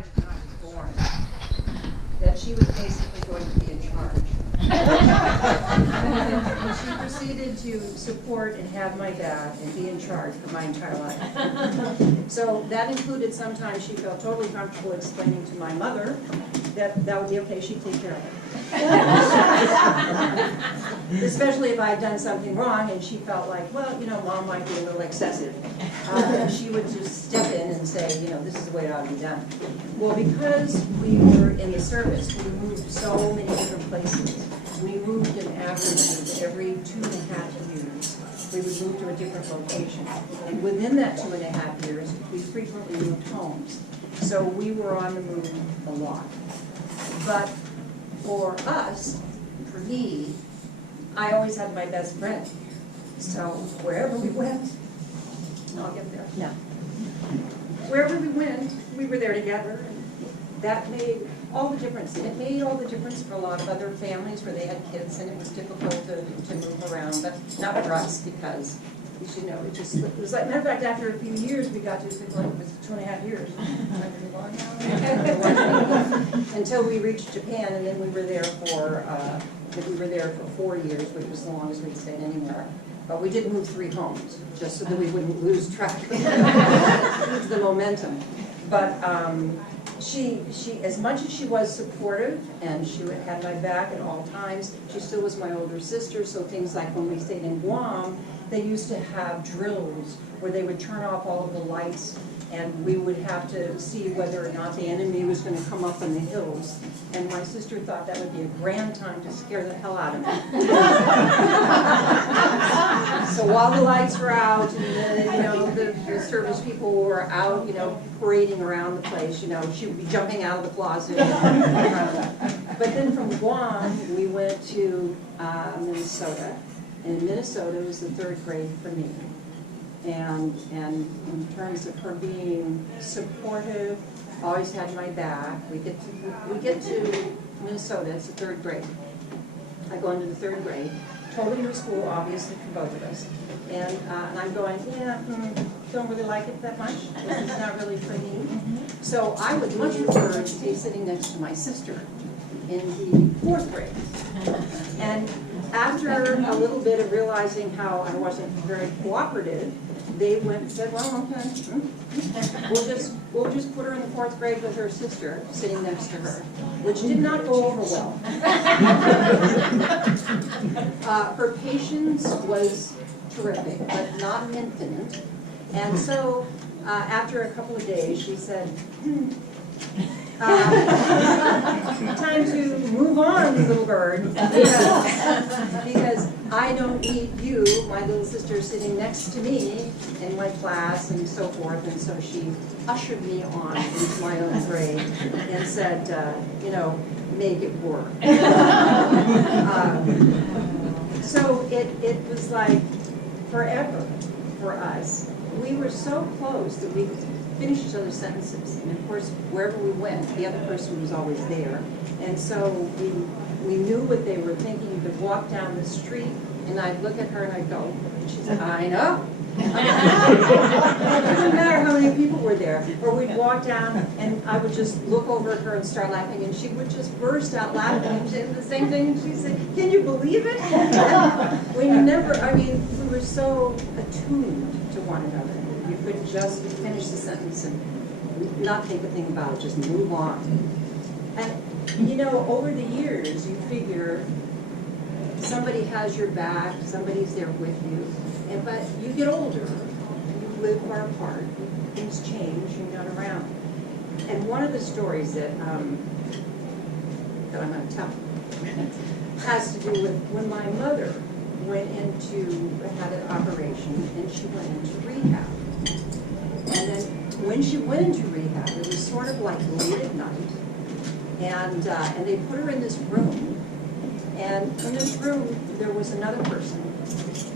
decided when I was born that she was basically going to be in charge. And she proceeded to support and have my dad and be in charge for my entire life. So that included sometimes she felt totally comfortable explaining to my mother that that would be okay, she'd take care of it. Especially if I had done something wrong and she felt like, well, you know, Mom might be a little excessive. She would just step in and say, you know, this is the way it ought to be done. Well, because we were in the service, we moved so many different places. We moved an average of every 2.5 years. We would move to a different location. And within that 2.5 years, we frequently moved homes. So we were on the move a lot. But for us, for me, I always had my best friend. So wherever we went, I'll get there. No. Wherever we went, we were there together. And that made all the difference. And it made all the difference for a lot of other families where they had kids and it was difficult to move around, but not for us because, as you know, it was like, matter of fact, after a few years, we got to like, it was 2.5 years. Until we reached Japan, and then we were there for 4 years, which was the longest we'd stayed anywhere. But we did move 3 homes, just so that we wouldn't lose track of the momentum. But she, as much as she was supportive and she had my back at all times, she still was my older sister, so things like when we stayed in Guam, they used to have drills where they would turn off all of the lights and we would have to see whether or not the enemy was going to come up in the hills. And my sister thought that would be a grand time to scare the hell out of me. So while the lights were out and the service people were out, parading around the place, she would be jumping out of the closet. But then from Guam, we went to Minnesota. And Minnesota was the 3rd grade for me. And in terms of her being supportive, always had my back. We get to Minnesota, it's the 3rd grade. I go into the 3rd grade, totally new school, obviously, for both of us. And I'm going, don't really like it that much. This is not really for me. So I would much prefer to be sitting next to my sister in the 4th grade. And after a little bit of realizing how I wasn't very cooperative, they went and said, well, okay, we'll just put her in the 4th grade with her sister sitting next to her, which did not go over well. Her patience was terrific, but not infinite. And so after a couple of days, she said, time to move on, little bird, because I don't need you, my little sister, sitting next to me in my class and so forth. And so she ushered me on into my own grade and said, make it work. So it was like forever for us. We were so close that we finish each other's sentences. And of course, wherever we went, the other person was always there. And so we knew what they were thinking. You could walk down the street, and I'd look at her and I'd go, and she'd say, I know. It didn't matter how many people were there. Or we'd walk down, and I would just look over at her and start laughing, and she would just burst out laughing. And she'd say the same thing, and she'd say, can you believe it? We were so attuned to one another. You could just finish the sentence and not think a thing about it, just move on. And, over the years, you figure somebody has your back, somebody's there with you, but you get older, you live far apart, things change, you're not around. And one of the stories that I'm going to tell has to do with when my mother had an operation, and she went into rehab. And then when she went into rehab, it was sort of like late at night, and they put her in this room, and in this room there was another person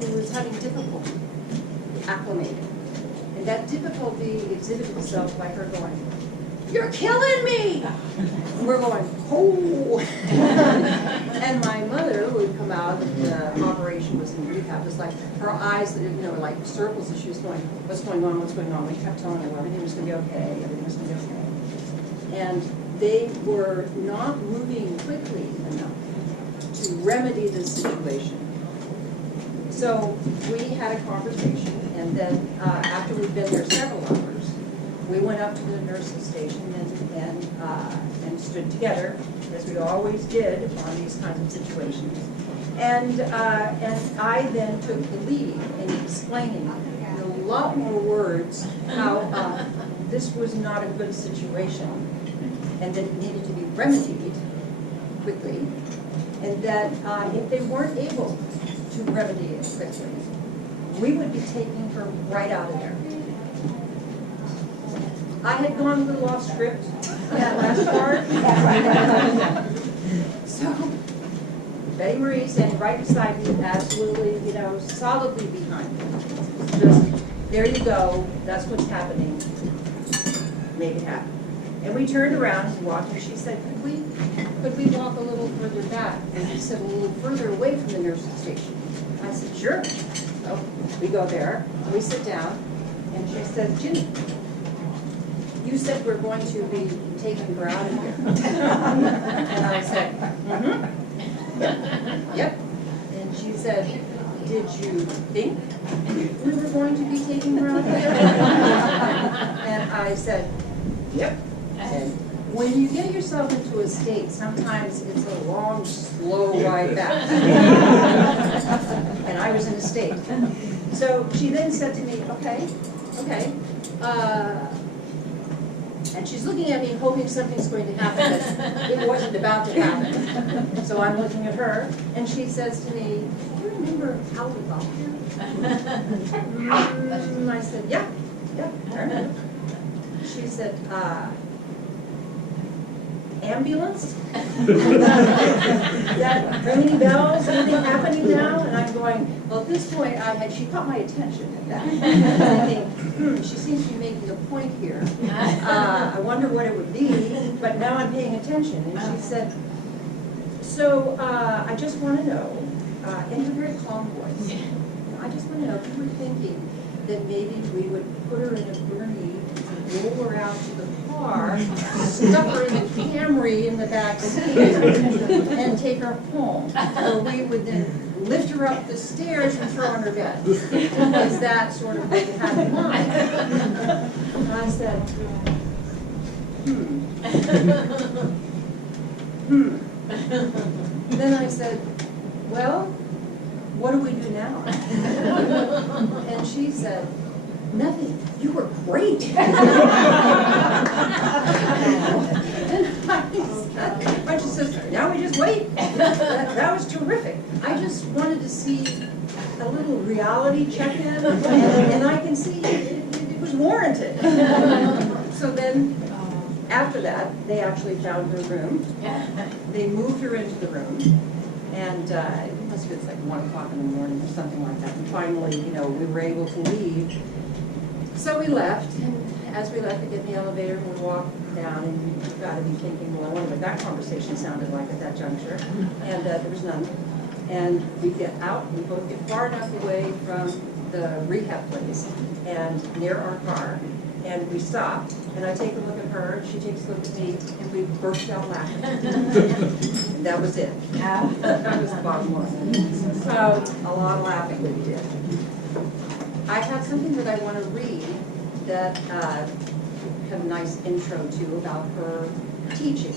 who was having difficulty acclimating. And that difficulty exhibited itself by her going, "You're killing me!" And we're going, "Oh!" And my mother, who had come out, the operation was in rehab, was like, her eyes, were like circles, and she was going, what's going on, what's going on? We kept telling her everything was going to be okay, everything was going to be okay. And they were not moving quickly enough to remedy the situation. So we had a conversation, and then after we'd been there several hours, we went up to the nurse's station and stood together, as we always did on these kinds of situations. And I then took the lead in explaining in a lot more words how this was not a good situation, and that it needed to be remedied quickly, and that if they weren't able to remedy it quickly, we would be taking her right out of there. I had gone a little off script in that last part. So Betty Marie standing right beside me, absolutely, solidly behind me. Just, there you go, that's what's happening. Make it happen. And we turned around and walked, and she said, could we walk a little further back? And she said, a little further away from the nurse's station. I said, sure. So we go there, we sit down, and she said, Ginny, you said we're going to be taking her out of here. And I said, yep. And she said, did you think we were going to be taking her out of here? And I said, yep. And when you get yourself into a state, sometimes it's a long, slow ride back. And I was in a state. So she then said to me, okay. And she's looking at me, hoping something's going to happen, but it wasn't about to happen. So I'm looking at her, and she says to me, do you remember how we got here? I said, yeah, I remember. She said, ambulance? That ringing bells, anything happening now? And I'm going, well, at this point, she caught my attention at that. Thinking, she seems to be making a point here. I wonder what it would be, but now I'm paying attention. And she said, so I just want to know, in a very calm voice, I just want to know if you were thinking that maybe we would put her in a gurney, roll her out to the car, stuff her in the Camry in the back seat, and take her home. Or we would then lift her up the stairs and throw her in her bed. Is that sort of what you have in mind? And I said, Then I said, well, what do we do now? And she said, nothing. You were great. And she says, now we just wait. That was terrific. I just wanted to see a little reality check-in, and I can see it was warranted. So then, after that, they actually found her room. They moved her into the room, and it must have been like 1 o'clock in the morning or something like that. And finally, we were able to leave. So we left, and as we left, we get in the elevator and we walked down, and you've got to be thinking, well, I wonder what that conversation sounded like at that juncture. And there was none. And we get out, we both get far enough away from the rehab place and near our car, and we stop, and I take a look at her, she takes a look at me, and we burst out laughing. And that was it. That was the bottom line. So, a lot of laughing we did. I have something that I want to read that had a nice intro to about her teaching.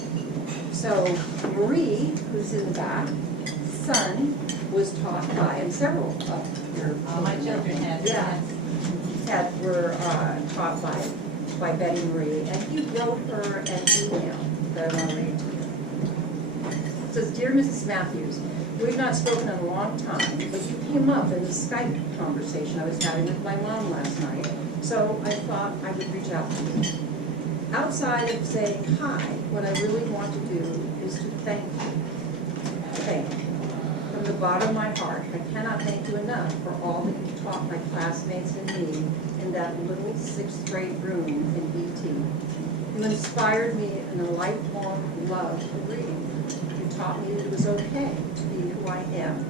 So Marie, who's in the back, son was taught by, and several of your my children had. were taught by Betty Marie, and he wrote her an email that I want to read to you. It says, Dear Mrs. Matthews, we've not spoken in a long time, but you came up in the Skype conversation I was having with my mom last night, so I thought I would reach out to you. Outside of saying hi, what I really want to do is to thank you. Thank you. From the bottom of my heart, I cannot thank you enough for all that you taught my classmates and me in that little 6th grade room in BT. You inspired me in a lifelong love of reading. You taught me that it was okay to be who I am.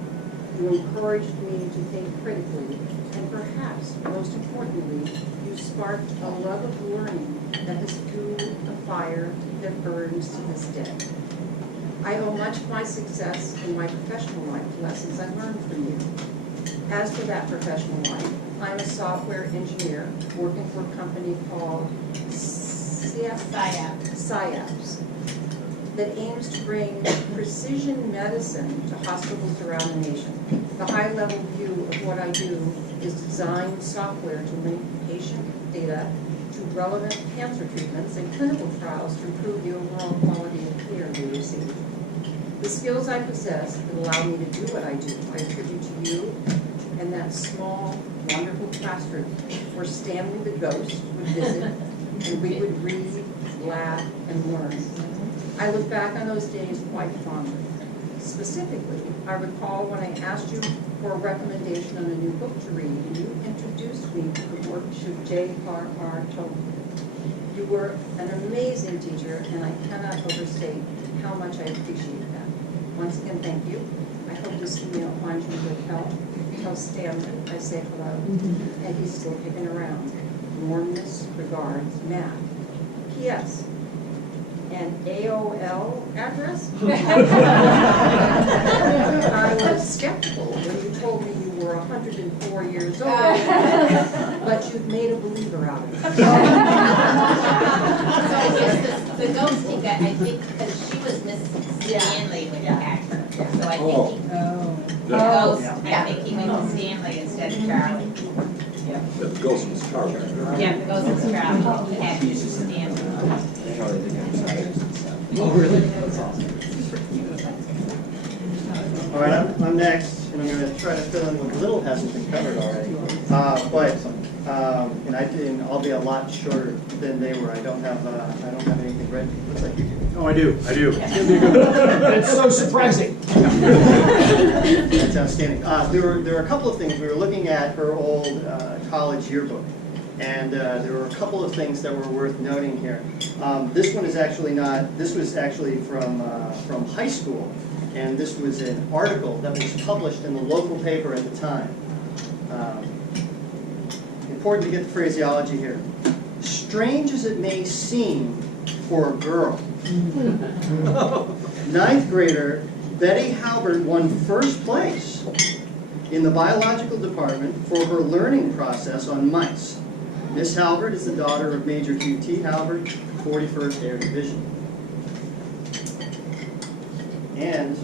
You encouraged me to think critically, and perhaps most importantly, you sparked a love of learning that has fueled a fire that burns to this day. I owe much of my success in my professional life to lessons I learned from you. As for that professional life, I'm a software engineer working for a company called SciAps that aims to bring precision medicine to hospitals around the nation. The high-level view of what I do is design software to link patient data to relevant cancer treatments and clinical trials to improve the overall quality of care they receive. The skills I possess that allow me to do what I do, I attribute to you and that small, wonderful classroom where Stanley the ghost would visit and we would read, laugh, and learn. I look back on those days quite fondly. Specifically, I recall when I asked you for a recommendation on a new book to read, and you introduced me to the works of J.R.R. Tolkien. You were an amazing teacher, and I cannot overstate how much I appreciate that. Once again, thank you. I hope this email finds you in good health. Tell Stanley I say hello, and he's still kicking around. Warmness, regards, Matt. P.S. An AOL address? I was skeptical when you told me you were 104 years old, but you've made a believer out of it. So yes, the ghost he got, I think, because she was Mrs. Stanley when he had her. So I think the ghost, I think he went to Stanley instead of Charlie. The ghost was Charlie. Yeah, the ghost was Charlie. He had Mrs. Stanley. Oh, really? That's awesome. All right, I'm next, and I'm going to try to fill in what little hasn't been covered already. And I'll be a lot shorter than they were. I don't have anything ready. Looks like you do. Oh, I do. That's so surprising. That's outstanding. There were a couple of things. We were looking at her old college yearbook, and there were a couple of things that were worth noting here. This one is actually not. This was actually from high school, and this was an article that was published in the local paper at the time. Important to get the phraseology here. Strange as it may seem for a girl, 9th grader Betty Halbert won first place in the biological department for her learning process on mice. Miss Halbert is the daughter of Major Hugh T. Halbert, 41st Air Division. And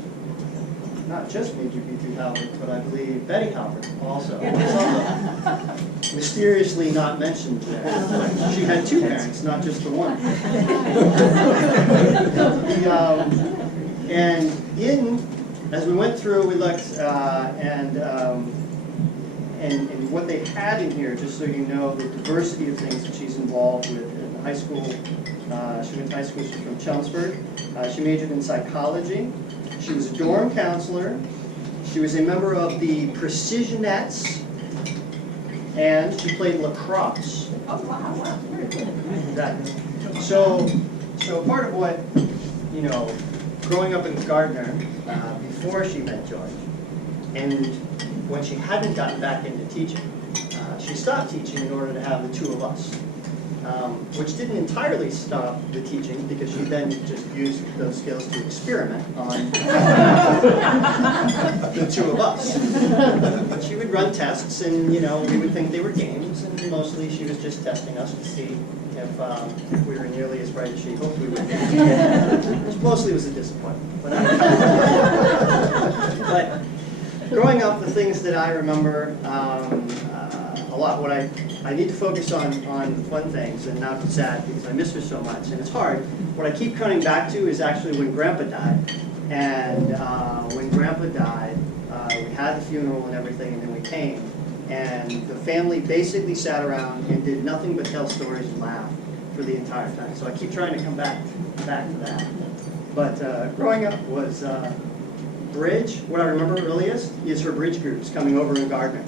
not just Major Hugh T. Halbert, but I believe Betty Halbert also. Mysteriously not mentioned there. She had two parents, not just the one. As we went through, we looked, and what they had in here, just so you know, the diversity of things that she's involved with in high school. She went to high school, she's from Chelmsford. She majored in psychology. She was a dorm counselor. She was a member of the Precisionettes, and she played lacrosse. Oh, wow. Exactly. So part of what, growing up in Gardner, before she met George, and when she hadn't gotten back into teaching, she stopped teaching in order to have the two of us, which didn't entirely stop the teaching because she then just used those skills to experiment on the two of us. She would run tests, and we would think they were games, and mostly she was just testing us to see if we were nearly as bright as she hoped we would be. Which mostly was a disappointment. But growing up, the things that I remember a lot, what I need to focus on the fun things and not the sad, because I miss her so much, and it's hard. What I keep coming back to is actually when Grandpa died. And when Grandpa died, we had the funeral and everything, and then we came. And the family basically sat around and did nothing but tell stories and laugh for the entire time. So I keep trying to come back to that. But growing up was bridge. What I remember earliest is her bridge groups coming over in Gardner.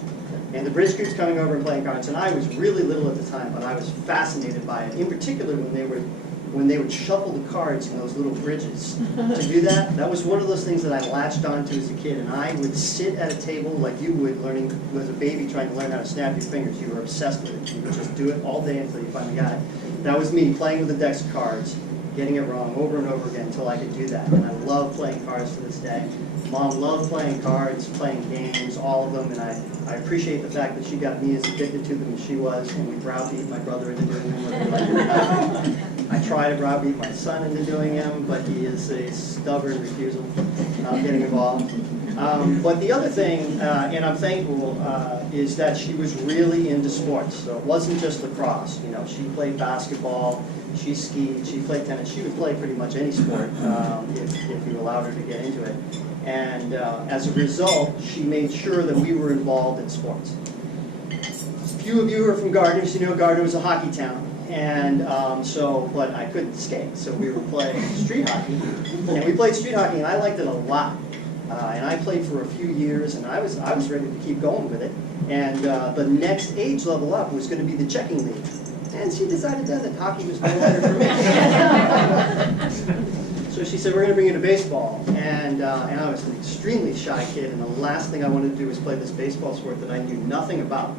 And the bridge groups coming over and playing cards. And I was really little at the time, but I was fascinated by it. In particular, when they would shuffle the cards in those little bridges. To do that, that was one of those things that I latched onto as a kid. And I would sit at a table like you would, learning as a baby, trying to learn how to snap your fingers. You were obsessed with it. You would just do it all day until you finally got it. That was me playing with the decks of cards, getting it wrong over and over again until I could do that. And I love playing cards to this day. Mom loved playing cards, playing games, all of them, and I appreciate the fact that she got me as addicted to them as she was, and we browbeat my brother into doing them, whether we liked it or not. I try to browbeat my son into doing them, but he is a stubborn refusal, not getting involved. But the other thing, and I'm thankful, is that she was really into sports. So it wasn't just lacrosse. You know, she played basketball, she skied, she played tennis. She would play pretty much any sport if you allowed her to get into it. And as a result, she made sure that we were involved in sports. Few of you are from Gardner, so you know Gardner was a hockey town. And but I couldn't skate, so we would play street hockey. And we played street hockey, and I liked it a lot. And I played for a few years, and I was ready to keep going with it. And the next age level up was going to be the checking league. And she decided then that hockey was no better for me. So she said, we're going to bring you to baseball. And I was an extremely shy kid, and the last thing I wanted to do was play this baseball sport that I knew nothing about.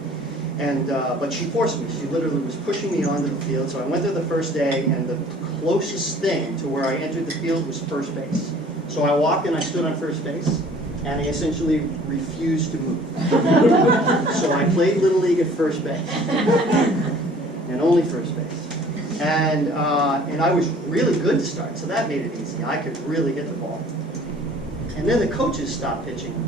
And but she forced me. She literally was pushing me onto the field. So I went there the first day, and the closest thing to where I entered the field was first base. So I walked and I stood on first base, and I essentially refused to move. So I played Little League at first base, and only first base. And I was really good to start, so that made it easy. I could really hit the ball. And then the coaches stopped pitching